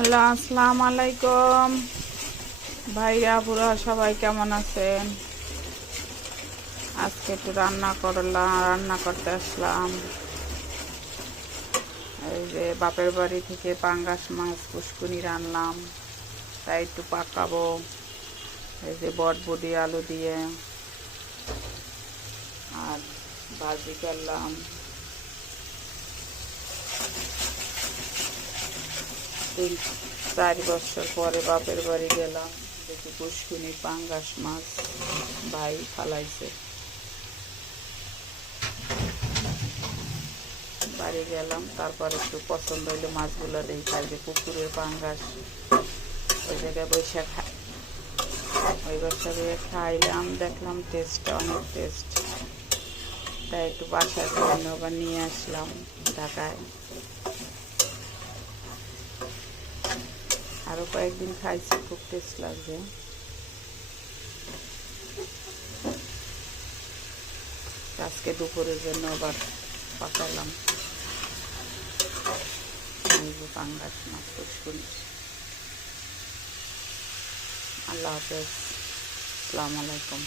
Hello, আসসালামু আলাইকুম ভাইয়া পুরা সবাই কেমন আছেন? আজকে একটু রান্না করতে আসলাম। এই যে বাপের বাড়ি থেকে পাঙ্গাস মাছ পুষ্কুনি রান্নাম, তাই একটু পাকাবো। এই যে বটবুটি আলু দিয়ে আর ভাজি করলাম। তিন 4 বছর পরে বাপের বাড়ি গেলাম, দেখি পুষ্কুনি পাঙ্গাস মাছ ভাই ফালাইছে। বাড়ি গেলাম, তারপর একটু পছন্দ হইলো মাছগুলো দেখি, যে পুকুরের পাঙ্গাস ওই জায়গায় ওই বৈশাখে খাইলাম, দেখলাম টেস্টটা অনেক টেস্ট, তাই একটু বাসার জন্য আবার নিয়ে আসলাম ঢাকায়। আরও কয়েকদিন খাইছি, খুব টেস্ট লাগছে। আজকে দুপুরের জন্য আবার পাকালাম পাঙ্গাস মাছ পুষ্কুনি। আল্লাহ হাফেজ, আসসালামু আলাইকুম।